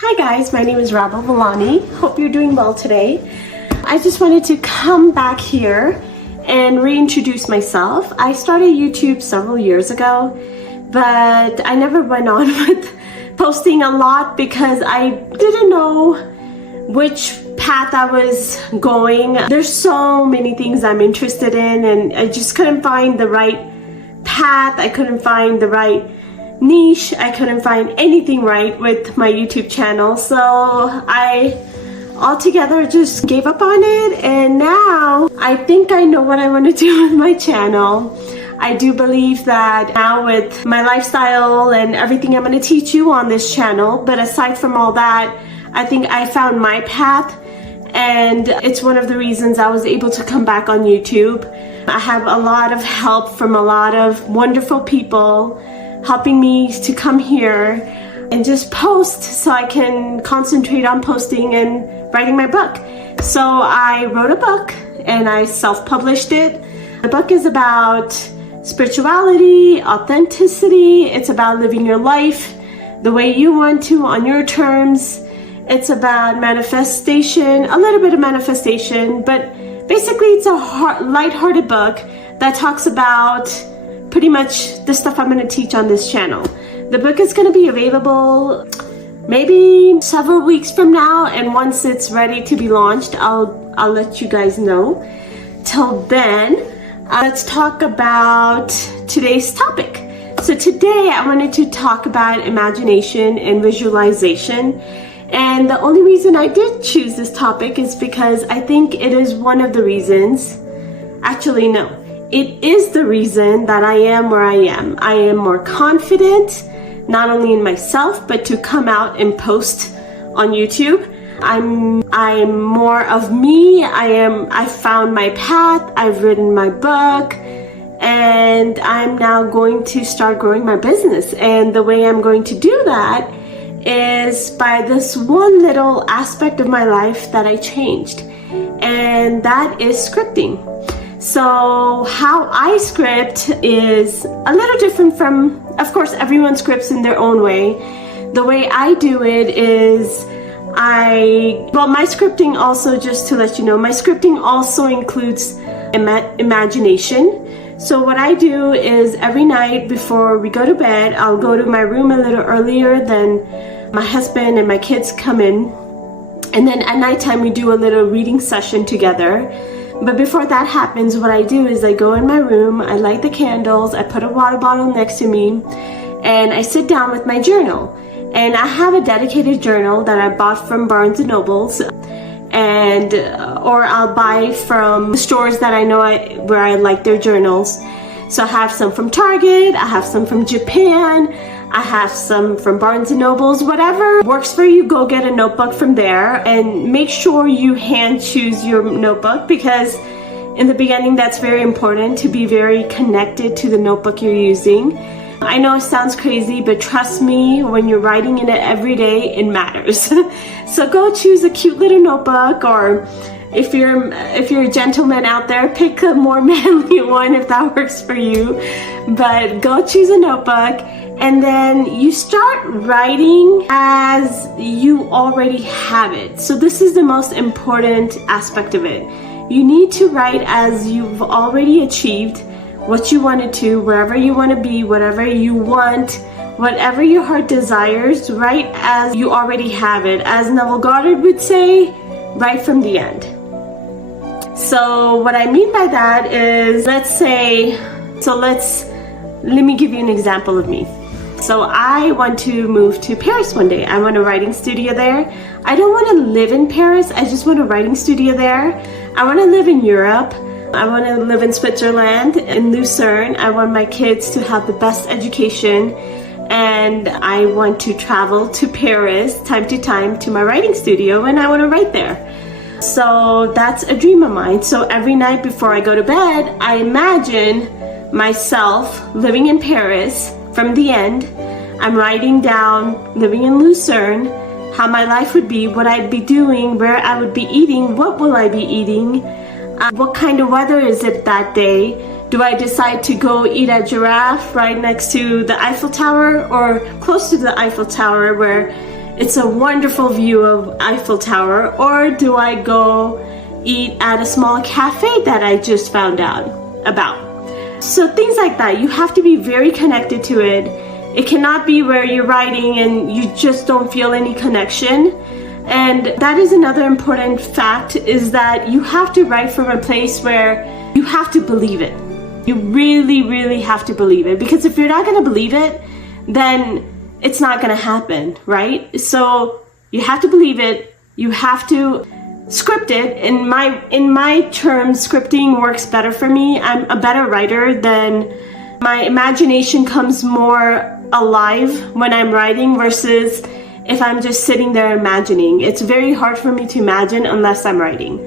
Hi guys, my name is Raba Villani. Hope you're doing well today. I just wanted to come back here and reintroduce myself. I started YouTube several years ago, but I never went on with posting a lot because I didn't know which path I was going. There's so many things I'm interested in and I just couldn't find the right path. I couldn't find the right niche. I couldn't find anything right with my YouTube channel, so I altogether just gave up on it, and now I think I know what I want to do with my channel. I do believe that now with my lifestyle and everything I'm going to teach you on this channel, but aside from all that, I think I found my path, and it's one of the reasons I was able to come back on YouTube. I have a lot of help from a lot of wonderful people helping me to come here and just post so I can concentrate on posting and writing my book. So I wrote a book and I self-published it. The book is about spirituality, authenticity. It's about living your life the way you want to on your terms. It's about manifestation, a little bit of manifestation, but basically it's a light-hearted book that talks about pretty much the stuff I'm going to teach on this channel. The book is going to be available maybe several weeks from now, and once it's ready to be launched, I'll let you guys know. Till then, let's talk about today's topic. So today I wanted to talk about imagination and visualization, and the only reason I did choose this topic is because I think it is one of the reasons, actually no, it is the reason that I am where I am. I am more confident, not only in myself, but to come out and post on YouTube. I'm more of me. I found my path. I've written my book, and I'm now going to start growing my business. And the way I'm going to do that is by this one little aspect of my life that I changed, and that is scripting. So how I script is a little different from, of course, everyone scripts in their own way. The way I do it is my scripting also, just to let you know, my scripting also includes imagination. So what I do is every night before we go to bed, I'll go to my room a little earlier than my husband and my kids come in. And then at nighttime we do a little reading session together. But before that happens, what I do is I go in my room, I light the candles, I put a water bottle next to me, and I sit down with my journal. And I have a dedicated journal that I bought from Barnes & Nobles, and or I'll buy from stores that I know where I like their journals. So I have some from Target, I have some from Japan, I have some from Barnes & Nobles. Whatever works for you, go get a notebook from there, and make sure you hand choose your notebook, because in the beginning that's very important, to be very connected to the notebook you're using. I know it sounds crazy, but trust me, when you're writing in it every day, it matters. So go choose a cute little notebook, or if you're a gentleman out there, pick a more manly one if that works for you. But go choose a notebook, and then you start writing as you already have it. So this is the most important aspect of it. You need to write as you've already achieved what you wanted to, wherever you want to be, whatever you want, whatever your heart desires, write as you already have it. As Neville Goddard would say, right from the end. So what I mean by that is, let me give you an example of me. So I want to move to Paris one day. I want a writing studio there. I don't want to live in Paris, I just want a writing studio there. I want to live in Europe. I want to live in Switzerland, in Lucerne. I want my kids to have the best education, and I want to travel to Paris time to time to my writing studio, and I want to write there. So that's a dream of mine. So every night before I go to bed, I imagine myself living in Paris from the end. I'm writing down living in Lucerne, how my life would be, what I'd be doing, where I would be eating, what will I be eating, what kind of weather is it that day. Do I decide to go eat at Giraffe right next to the Eiffel Tower, or close to the Eiffel Tower where it's a wonderful view of Eiffel Tower, or do I go eat at a small cafe that I just found out about? So things like that, you have to be very connected to it. It cannot be where you're writing and you just don't feel any connection. And that is another important fact, is that you have to write from a place where you have to believe it. You really, really have to believe it, because if you're not going to believe it, then it's not going to happen, right? So you have to believe it. You have to script it. In my terms, scripting works better for me. I'm a better writer than my imagination comes more alive when I'm writing versus if I'm just sitting there imagining. It's very hard for me to imagine unless I'm writing.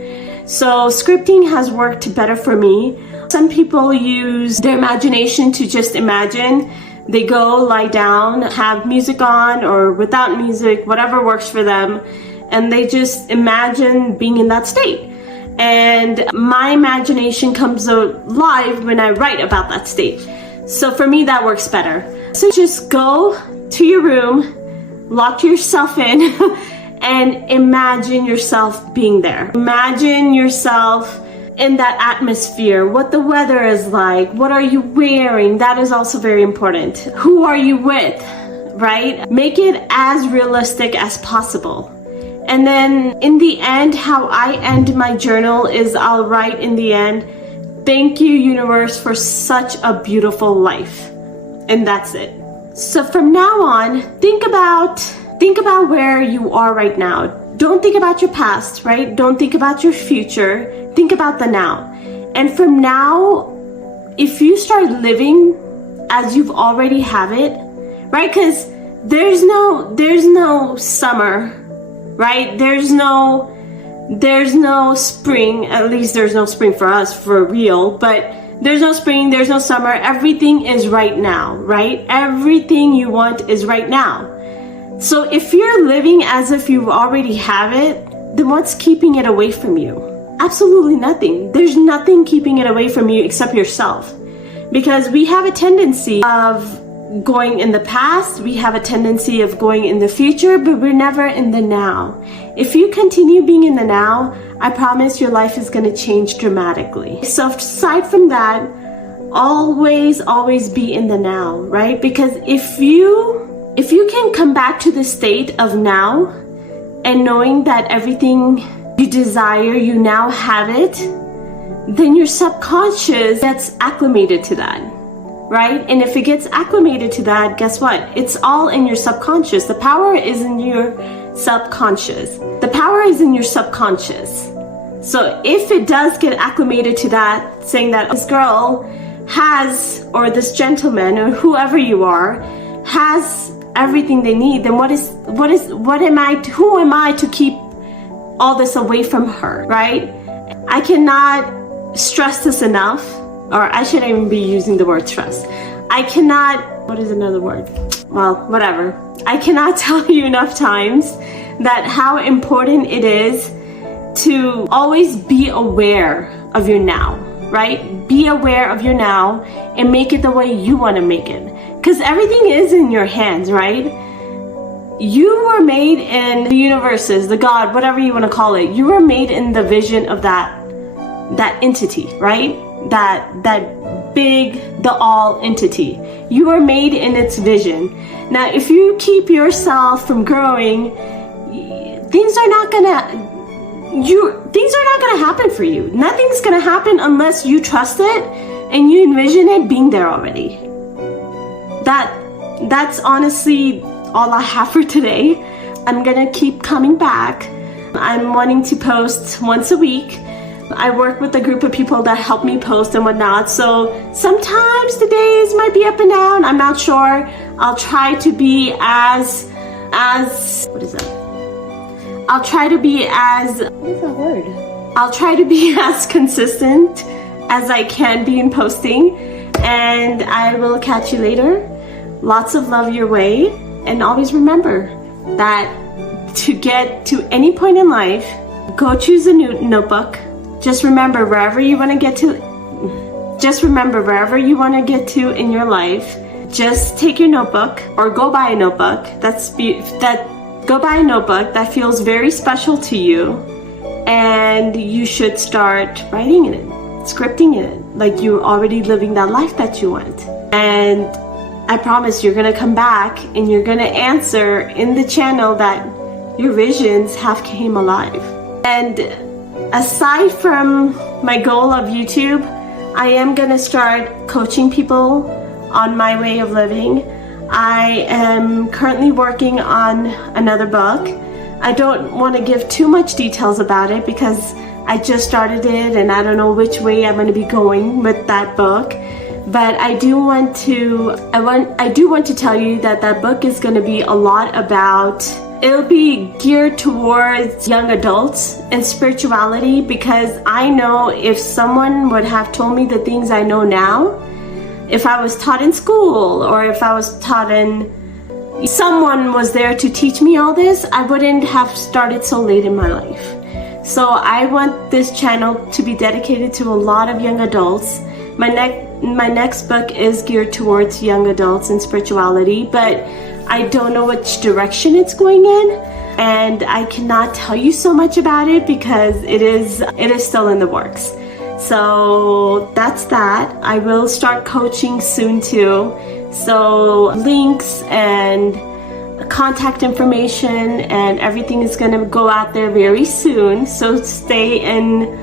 So scripting has worked better for me. Some people use their imagination to just imagine. They go lie down, have music on or without music, whatever works for them, and they just imagine being in that state. And my imagination comes alive when I write about that state. So for me, that works better. So just go to your room, lock yourself in, and imagine yourself being there. Imagine yourself in that atmosphere, what the weather is like, what are you wearing? That is also very important. Who are you with, right? Make it as realistic as possible. And then in the end, how I end my journal is I'll write in the end, thank you, universe, for such a beautiful life. And that's it. So from now on, think about where you are right now. Don't think about your past, right? Don't think about your future. Think about the now. And from now, if you start living as you've already have it, right? Because there's no summer, right? There's no spring. At least there's no spring for us, for real. But there's no spring, there's no summer. Everything is right now, right? Everything you want is right now. So if you're living as if you already have it, then what's keeping it away from you? Absolutely nothing. There's nothing keeping it away from you except yourself. Because we have a tendency of going in the past, we have a tendency of going in the future, but we're never in the now. If you continue being in the now, I promise your life is going to change dramatically. So aside from that, always be in the now, right? Because if you can come back to the state of now and knowing that everything you desire, you now have it, then your subconscious gets acclimated to that, right? And if it gets acclimated to that, guess what? It's all in your subconscious. The power is in your subconscious. The power is in your subconscious. So if it does get acclimated to that, saying that this girl has, or this gentleman, or whoever you are, has everything they need, then who am I to keep all this away from her, right? I cannot stress this enough, or I shouldn't even be using the word stress. I cannot, what is another word? Well, whatever. I cannot tell you enough times that how important it is to always be aware of your now, right? Be aware of your now and make it the way you want to make it. Because everything is in your hands, right? You were made in the universes, the God, whatever you want to call it. You were made in the vision of that entity, right? That big, the all entity. You were made in its vision. Now, if you keep yourself from growing, things are not gonna happen for you. Nothing's gonna happen unless you trust it and you envision it being there already. That's honestly all I have for today. I'm gonna keep coming back. I'm wanting to post once a week. I work with a group of people that help me post and whatnot, so sometimes the days might be up and down. I'm not sure. I'll try to be as what is that? I'll try to be as, what is that word? I'll try to be as consistent as I can be in posting, and I will catch you later. Lots of love your way, and always remember that to get to any point in life, go choose a new notebook. Just remember wherever you want to get to in your life, just take your notebook or go buy a notebook. go buy a notebook that feels very special to you, and you should start writing in it, scripting in it, like you're already living that life that you want. And I promise you're gonna come back and you're gonna answer in the channel that your visions have came alive. And aside from my goal of YouTube, I am gonna start coaching people on my way of living. I am currently working on another book. I don't want to give too much details about it because I just started it and I don't know which way I'm going to be going with that book. But I do want to tell you that that book is going to be a lot about, it'll be geared towards young adults and spirituality, because I know if someone would have told me the things I know now, if I was taught in school or if I was taught in, someone was there to teach me all this, I wouldn't have started so late in my life. So I want this channel to be dedicated to a lot of young adults. My next book is geared towards young adults and spirituality, but I don't know which direction it's going in, and I cannot tell you so much about it because it is still in the works. So that's that. I will start coaching soon too. So links and contact information and everything is going to go out there very soon. So stay in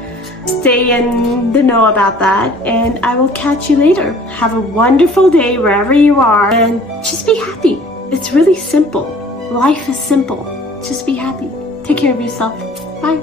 the know about that, and I will catch you later. Have a wonderful day wherever you are, and just be happy. It's really simple. Life is simple. Just be happy. Take care of yourself. Bye.